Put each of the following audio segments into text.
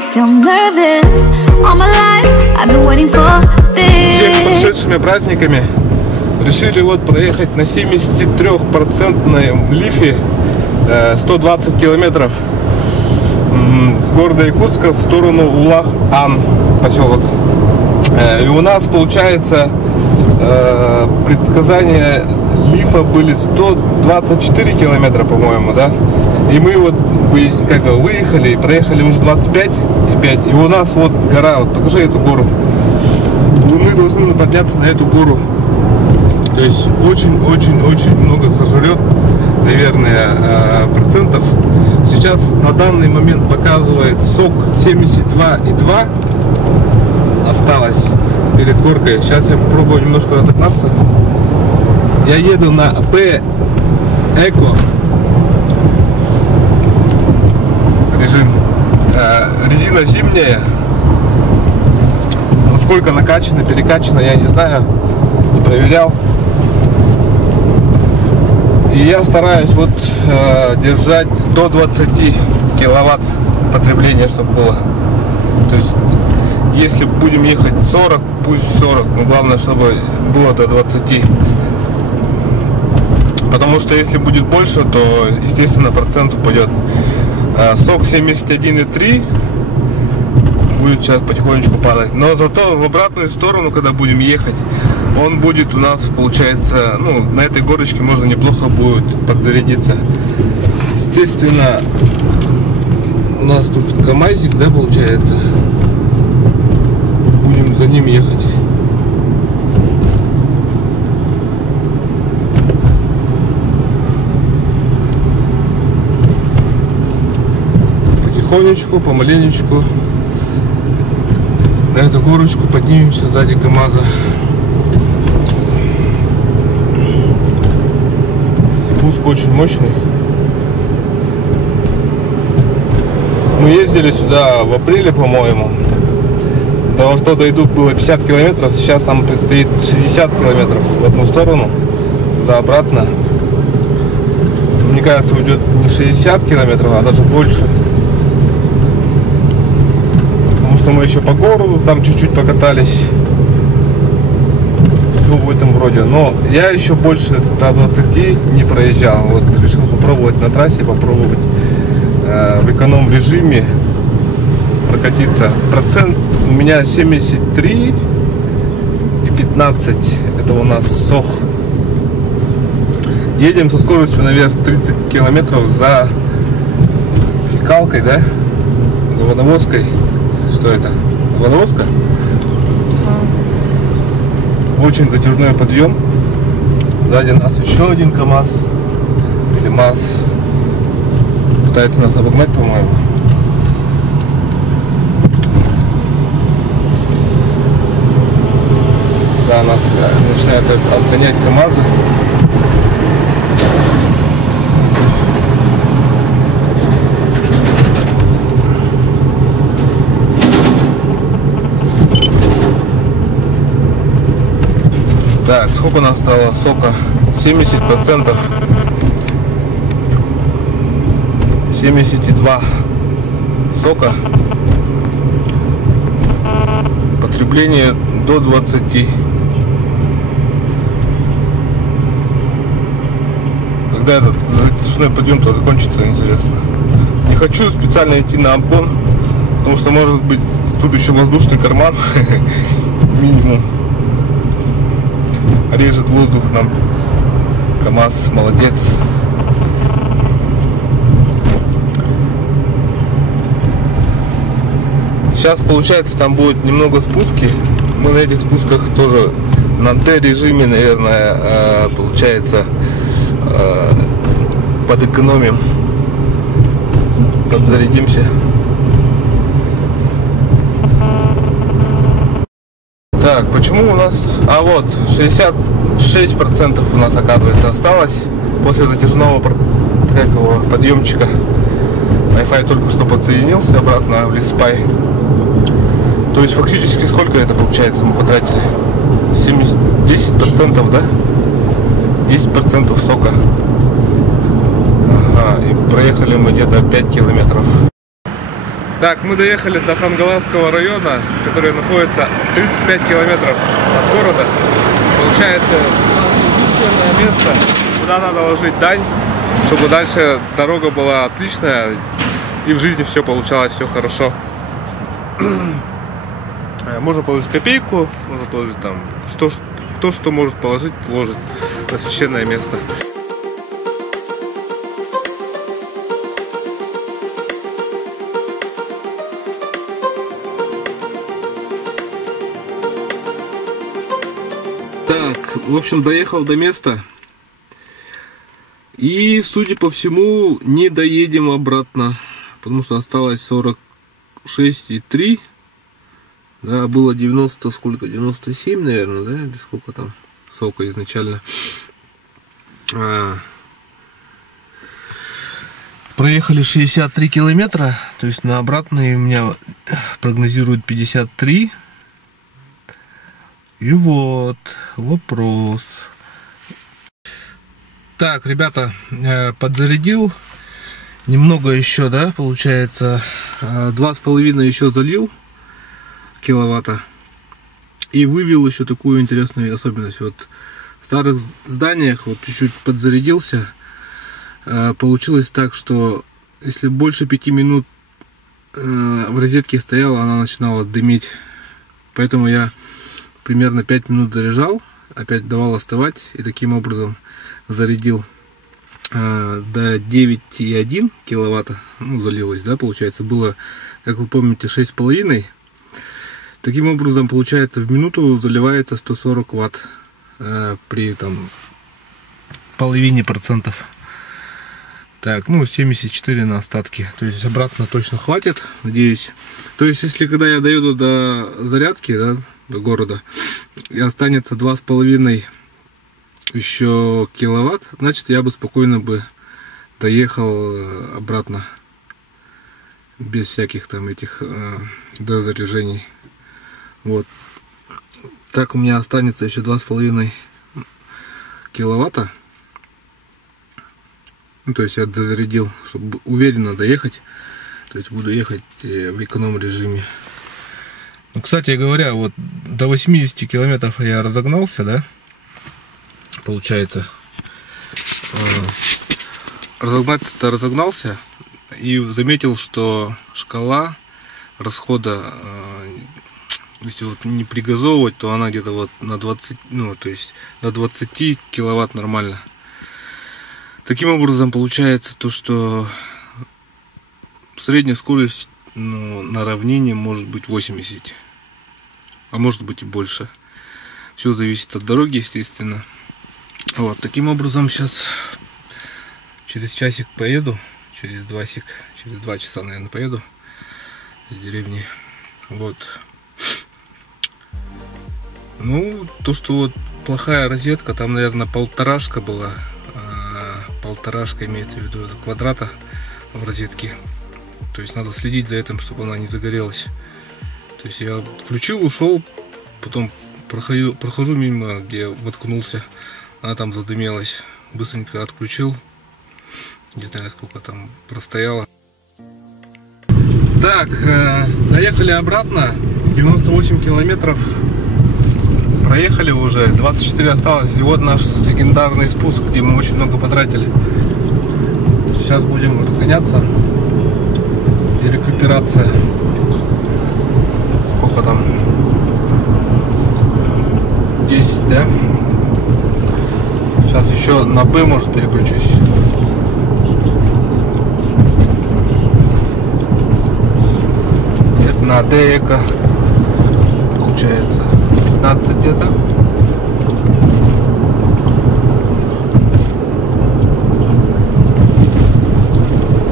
feel nervous. All my life I've been waiting for this. Всех с прошедшими праздниками. Решили вот проехать на 73% лифе 120 километров с города Якутска в сторону Улах-Ан поселок. И у нас получается предсказания лифа были 124 километра, по-моему, да? И мы вот выехали и проехали уже 25,5. И у нас вот гора, вот покажи эту гору. Мы должны подняться на эту гору. То есть очень-очень-очень много сожрет, наверное, процентов. Сейчас на данный момент показывает сок 72,2 осталось перед горкой. Сейчас я попробую немножко разогнаться. Я еду на P Eco режим. Резина зимняя. Насколько накачана, перекачана, я не знаю. Не проверял. И я стараюсь вот держать до 20 киловатт потребления, чтобы было. То есть, если будем ехать 40, пусть 40, но главное, чтобы было до 20. Потому что если будет больше, то, естественно, процент упадет. Сок 71,3 будет сейчас потихонечку падать. Но зато в обратную сторону, когда будем ехать, он будет у нас, получается, ну, на этой горочке можно неплохо будет подзарядиться. Естественно, у нас тут КамАЗик, да, получается. Будем за ним ехать. Потихонечку, помаленечку на эту горочку поднимемся сзади КамАЗа. Спуск очень мощный. Мы ездили сюда в апреле, по-моему. До того, что дойдут, было 50 километров. Сейчас нам предстоит 60 километров в одну сторону, да, обратно. Мне кажется, уйдет не 60 километров, а даже больше. Потому что мы еще по городу там чуть-чуть покатались. В этом роде. Но я еще больше 120 не проезжал. Вот решил попробовать на трассе, попробовать в эконом режиме прокатиться. Процент у меня 73 и 15. Это у нас СОХ. Едем со скоростью наверх 30 километров за фекалкой, да? За водовозкой. Что это? Водовозка? Очень затяжной подъем. Сзади нас еще один КамАЗ или МАЗ. Пытается нас обогнать, по-моему. Да, нас начинают обгонять КамАЗы. Так, сколько у нас стало сока? 70%. 72 сока. Потребление до 20. Когда этот затяжной подъем-то закончится, интересно. Не хочу специально идти на обгон, потому что может быть тут еще воздушный карман. Минимум. Режет воздух нам. КамАЗ молодец. Сейчас, получается, там будет немного спуски. Мы на этих спусках тоже на Т-режиме, наверное, получается, подэкономим. Подзарядимся. Так, почему у нас... А вот, 66% у нас, оказывается, осталось после затяжного подъемчика. Wi-Fi только что подсоединился обратно в Лиспай. То есть фактически сколько это получается мы потратили? 10%, да? 10% сока. Ага, и проехали мы где-то 5 километров. Так, мы доехали до Хангаласского района, который находится 35 километров от города. Получается, единственное место, куда надо ложить дань, чтобы дальше дорога была отличная и в жизни все получалось, все хорошо. Можно положить копейку, можно положить там, кто что может положить, положить на священное место. Так, в общем, доехал до места. И, судя по всему, не доедем обратно. Потому что осталось 46,3. Да, было 90, сколько? 97, наверное, да? Или сколько там сока изначально. Проехали 63 километра. То есть на обратные у меня прогнозируют 53. И вот вопрос. Так, ребята, подзарядил немного еще, да, получается 2,5 еще залил киловатта и вывел еще такую интересную особенность. Вот в старых зданиях вот чуть-чуть подзарядился, получилось так, что если больше 5 минут в розетке стояла, она начинала дымить, поэтому я примерно 5 минут заряжал, опять давал остывать и таким образом зарядил до 9,1 киловатта, ну, залилось, да, получается, было, как вы помните, 6,5. Таким образом, получается, в минуту заливается 140 ватт при там половине процентов. Так, ну 74 на остатки, то есть обратно точно хватит, надеюсь. То есть, если когда я доеду до зарядки, да, до города, и останется 2,5 еще киловатт, значит, я бы спокойно бы доехал обратно без всяких там этих дозаряжений. Вот так у меня останется еще 2,5 киловатта. Ну, то есть я дозарядил, чтобы уверенно доехать. То есть буду ехать в эконом режиме. Ну, кстати говоря, вот до 80 километров я разогнался, да? Получается, разогнался и заметил, что шкала расхода, если вот не пригазовывать, то она где-то вот на 20, ну, то есть до 20 киловатт нормально. Таким образом, получается то, что средняя скорость, ну, на равнине может быть 80, а может быть и больше. Все зависит от дороги, естественно. Вот, таким образом, сейчас через часик поеду, через 2 часа, наверное, поеду из деревни. Вот. Ну, то, что вот плохая розетка, там, наверное, 1,5 была. 1,5 имеется в виду квадрата в розетке. То есть надо следить за этим, чтобы она не загорелась. То есть я включил, ушел, потом прохожу мимо, где воткнулся, она там задымелась. Быстренько отключил. Не знаю, сколько там простояло. Так, доехали обратно. 98 километров проехали уже. 24 осталось. И вот наш легендарный спуск, где мы очень много потратили. Сейчас будем разгоняться. И рекуперация. Сколько там? 10, да? Сейчас еще на Б, может, переключусь. Это на Д эко. Получается 15 где-то.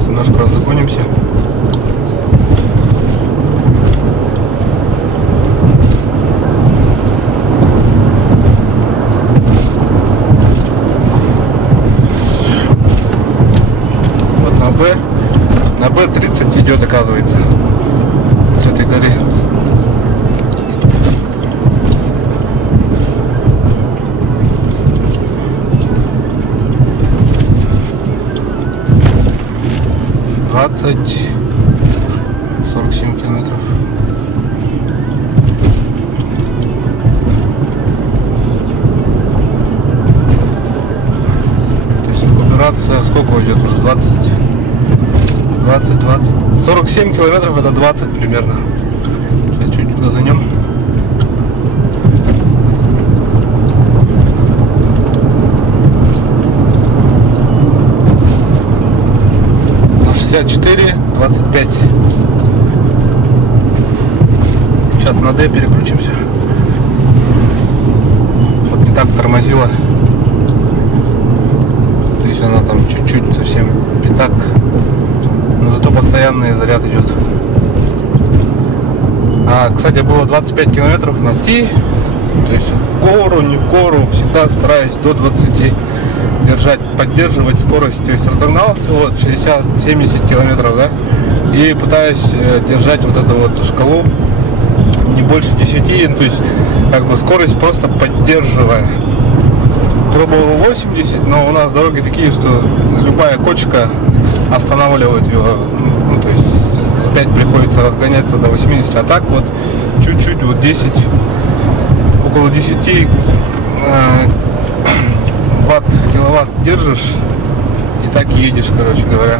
Немножко разгонимся. На Б30 идет, оказывается, с этой горы. сколько идет уже? 47 километров, это 20 примерно. Сейчас чуть газанем. На 64, 25. Сейчас на D переключимся. Чтоб не так тормозила. То есть она там чуть-чуть совсем пятак. Но зато постоянный заряд идет. Кстати, было 25 километров на STI. То есть в гору, не в гору, всегда стараюсь до 20 держать, поддерживать скорость. То есть разогнался вот 60-70 километров, да, и пытаюсь держать вот эту вот шкалу не больше 10, то есть как бы скорость просто поддерживая. Пробовал 80, но у нас дороги такие, что любая кочка останавливает его, ну, то есть опять приходится разгоняться до 80, а так вот чуть-чуть, вот 10, около 10 киловатт держишь и так едешь, короче говоря,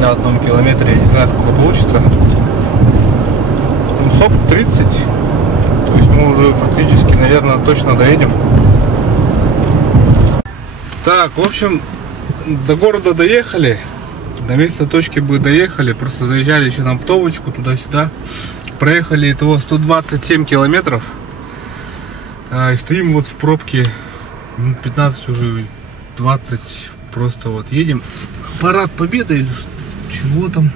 на одном километре. Я не знаю, сколько получится. Ну, сок 30, то есть мы уже фактически, наверное, точно доедем. Так, в общем, до города доехали, до места точки бы доехали, просто заезжали еще на оптовочку туда-сюда, проехали итого 127 километров, и стоим вот в пробке, 15 уже 20, просто вот едем. Парад Победы или чего там,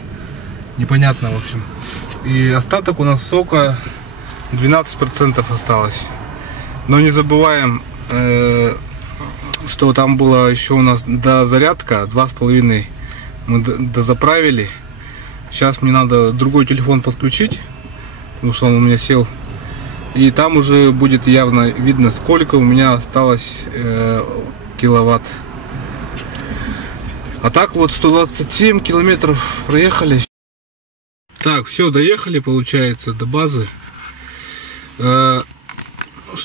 непонятно, в общем. И остаток у нас сока 12% осталось. Но не забываем, что там было еще у нас дозарядка 2,5. Мы дозаправили. Сейчас мне надо другой телефон подключить, потому что он у меня сел. И там уже будет явно видно, сколько у меня осталось киловатт. А так вот 127 километров проехали. Так, все, доехали, получается, до базы. Что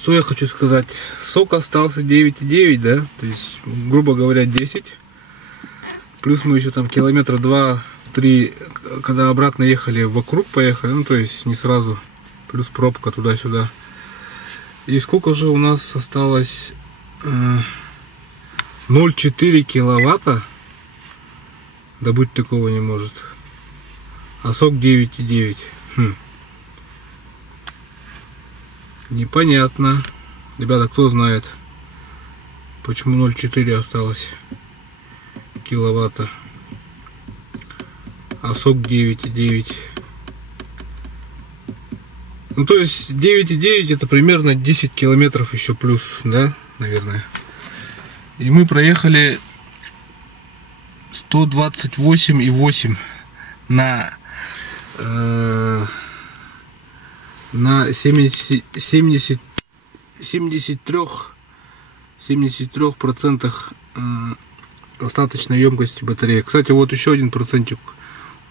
я хочу сказать? Сок остался 9,9, да? То есть, грубо говоря, 10. Плюс мы еще там километра 2-3, когда обратно ехали, вокруг поехали. Ну, то есть, не сразу. Плюс пробка туда-сюда. И сколько же у нас осталось? 0,4 киловатта. Да быть такого не может. А сок 9,9. Непонятно. Ребята, кто знает, почему 0,4 осталось киловатта, а сок 9,9. Ну, то есть 9,9 это примерно 10 километров еще плюс, да, наверное. И мы проехали 128,8 на 73% остаточной емкости батареи. Кстати, вот еще один процентик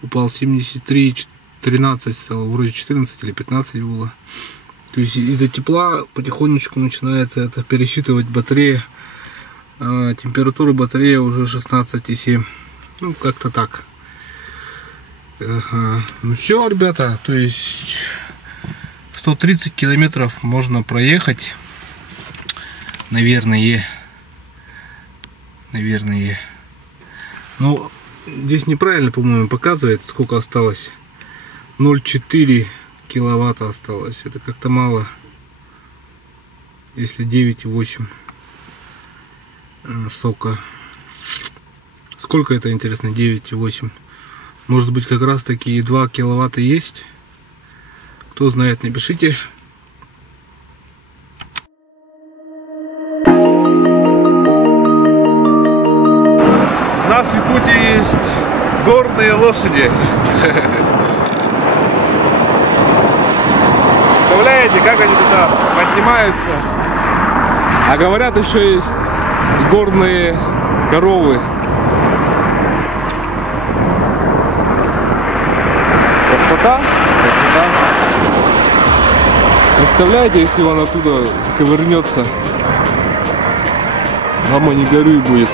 упал, 73,13 стало, вроде 14 или 15 было. То есть из-за тепла потихонечку начинается это пересчитывать батарея. Температура батареи уже 16,7. Ну, как-то так. Ну все, ребята, то есть 130 километров можно проехать, наверное. Но здесь неправильно, по-моему, показывает, сколько осталось. 0,4 киловатта осталось. Это как-то мало, если 9,8 сока. Сколько это, интересно, 9,8? Может быть, как раз таки 2 киловатта есть? Кто знает, напишите. У нас в Якутии есть горные лошади. Представляете, как они туда поднимаются? А говорят, еще есть горные коровы. Красота. Представляете, если он оттуда сковырнется, мама не горюй будет.